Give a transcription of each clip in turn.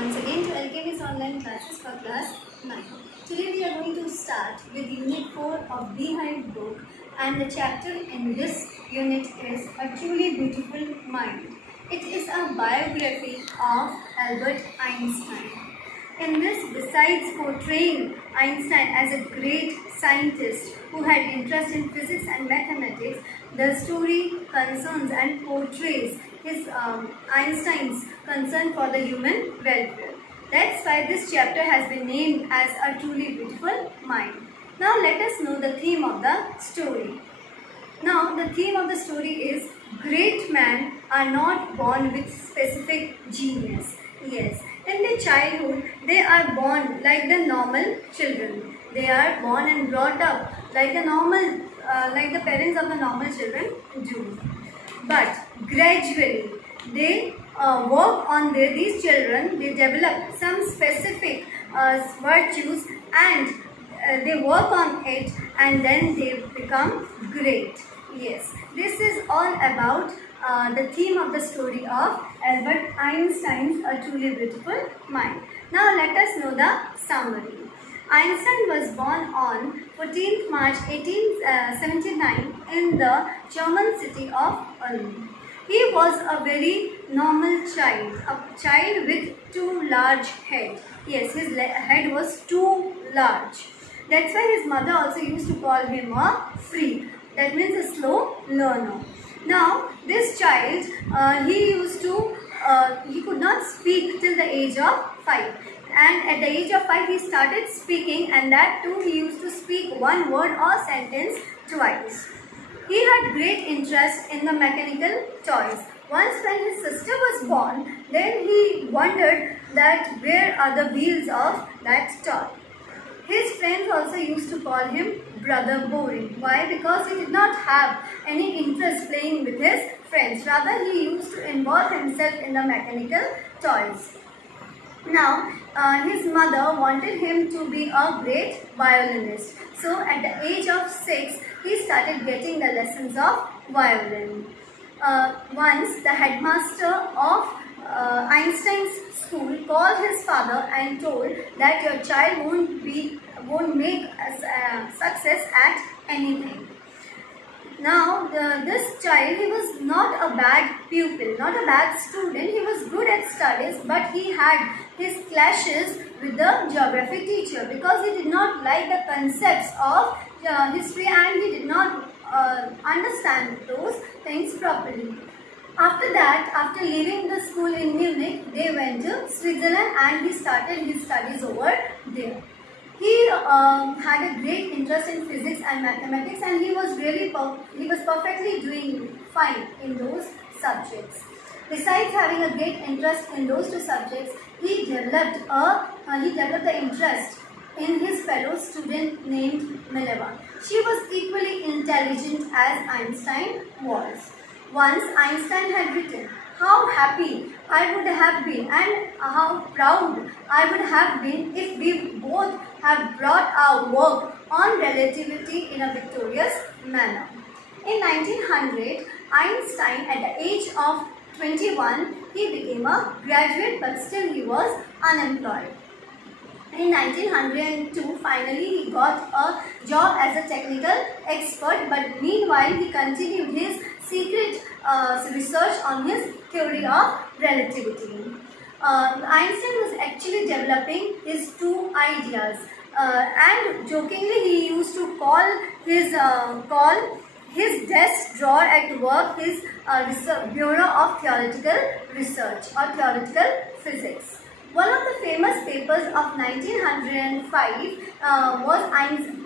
once again to LKV's online classes for class 9. Today we are going to start with unit 4 of Beehive book, and the chapter in this unit is A Truly Beautiful Mind. It is a biography of Albert Einstein. In this, besides portraying Einstein as a great scientist who had interest in physics and mathematics, the story concerns and portrays his Einstein's concern for the human welfare. That's why this chapter has been named as A Truly Beautiful Mind. Now let us know the theme of the story. Now the theme of the story is great men are not born with specific genius. Yes, in their childhood they are born like the normal children. They are born and brought up like the normal, like the parents of the normal children do. But gradually they work on these children. They develop some specific virtues and they work on it, and then they become great. Yes, this is all about the theme of the story of Albert Einstein's A Truly Beautiful Mind. Now let us know the summary. Einstein was born on 14th March 1879 in the German city of Ulm. He was a very normal child, a child with too large head. Yes, his head was too large. That's why his mother also used to call him a freak. That means a slow learner. Now, this child, he could not speak till the age of 5. And at the age of 5, he started speaking, and that too he used to speak one word or sentence twice. He had great interest in the mechanical toys. Once when his sister was born, then he wondered that where are the wheels of that toy. His friends also used to call him Brother Boring. Why? Because he did not have any interest playing with his friends. Rather, he used to involve himself in the mechanical toys. Now, his mother wanted him to be a great violinist. So, at the age of 6, he started getting the lessons of violin. Once, the headmaster of Einstein's school called his father and told that your child won't make a success at anything. Now, this child, he was not a bad pupil, not a bad student. He was good at studies, but he had his clashes with the geography teacher because he did not like the concepts of history, and he did not understand those things properly. After that, after leaving the school in Munich, they went to Switzerland and he started his studies over there. He had a great interest in physics and mathematics, and he was perfectly doing fine in those subjects. Besides having a great interest in those two subjects, he developed the interest in his fellow student named Mileva. She was equally intelligent as Einstein was. Once Einstein had written, "How happy I would have been and how proud I would have been if we both have brought our work on relativity in a victorious manner." In 1900, Einstein, at the age of 21, he became a graduate, but still he was unemployed. In 1902, finally he got a job as a technical expert, but meanwhile he continued his secret research on his theory of relativity. Einstein was actually developing his two ideas, and jokingly he used to call his desk drawer at work his Bureau of Theoretical Research or Theoretical Physics. One of the famous papers of 1905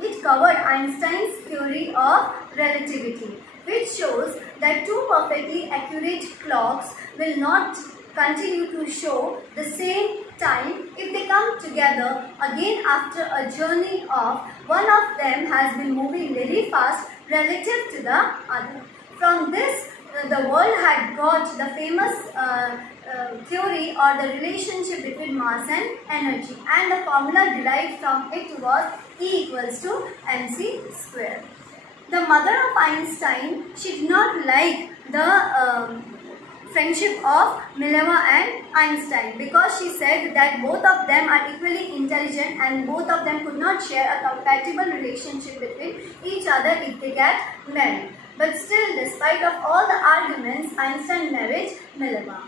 it covered Einstein's theory of relativity, which shows that two perfectly accurate clocks will not continue to show the same time if they come together again after a journey of one of them has been moving very fast relative to the other. From this, the world had got the famous theory or the relationship between mass and energy, and the formula derived from it was E equals to mc square. The mother of Einstein, she did not like the friendship of Mileva and Einstein, because she said that both of them are equally intelligent and both of them could not share a compatible relationship between each other if they get married. But still, despite of all the arguments, Einstein married Mileva.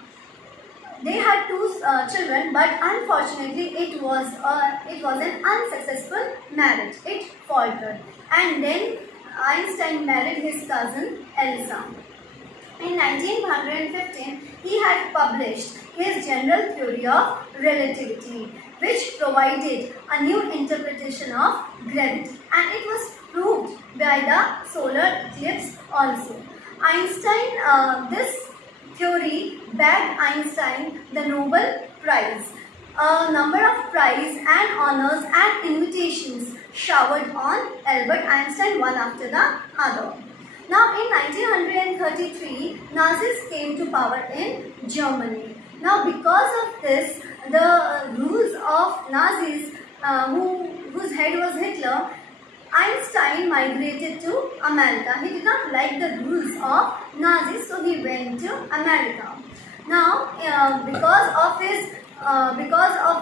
They had two children, but unfortunately it was an unsuccessful marriage. It faltered, and then Einstein married his cousin Elsa. In 1915, he had published his general theory of relativity, which provided a new interpretation of gravity, and it was proved by the solar eclipse also. Einstein, this theory bagged Einstein the Nobel Prize. A number of prizes and honors and invitations showered on Albert Einstein, one after the other. Now in 1933, Nazis came to power in Germany. Now because of this, the rules of Nazis, whose head was Hitler, Einstein migrated to America. He did not like the rules of Nazis, so he went to America. Now, because of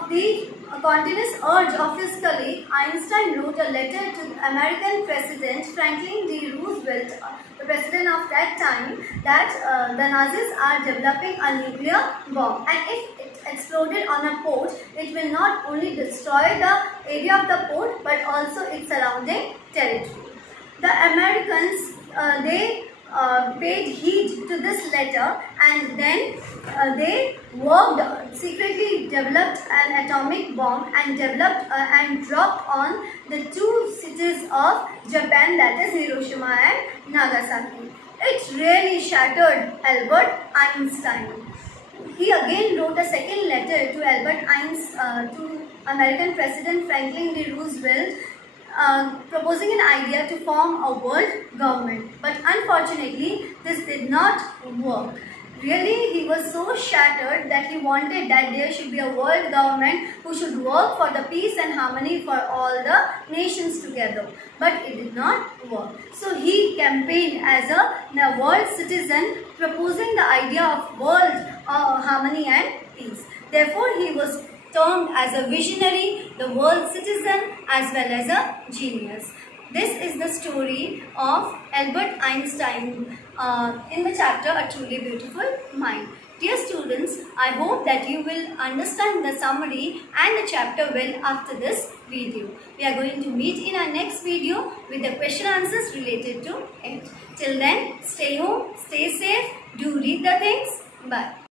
the continuous urge of his colleague, Einstein wrote a letter to American President Franklin D. Roosevelt, the president of that time, that the Nazis are developing a nuclear bomb, and if it exploded on a port, it will not only destroy the area of the port but also its surrounding territory. The Americans, they paid heed to this letter, and then they worked, secretly developed an atomic bomb and dropped on the two cities of Japan, that is Hiroshima and Nagasaki. It really shattered Albert Einstein. He again wrote a second letter to to American President Franklin D. Roosevelt, proposing an idea to form a world government. But unfortunately, this did not work. Really, he was so shattered that he wanted that there should be a world government who should work for the peace and harmony for all the nations together. But it did not work. So he campaigned as a world citizen, proposing the idea of world harmony and peace. Therefore, he was termed as a visionary, the world citizen, as well as a genius. This is the story of Albert Einstein in the chapter A Truly Beautiful Mind. Dear students, I hope that you will understand the summary and the chapter well after this video. We are going to meet in our next video with the question answers related to it. Till then, stay home, stay safe, do read the things. Bye.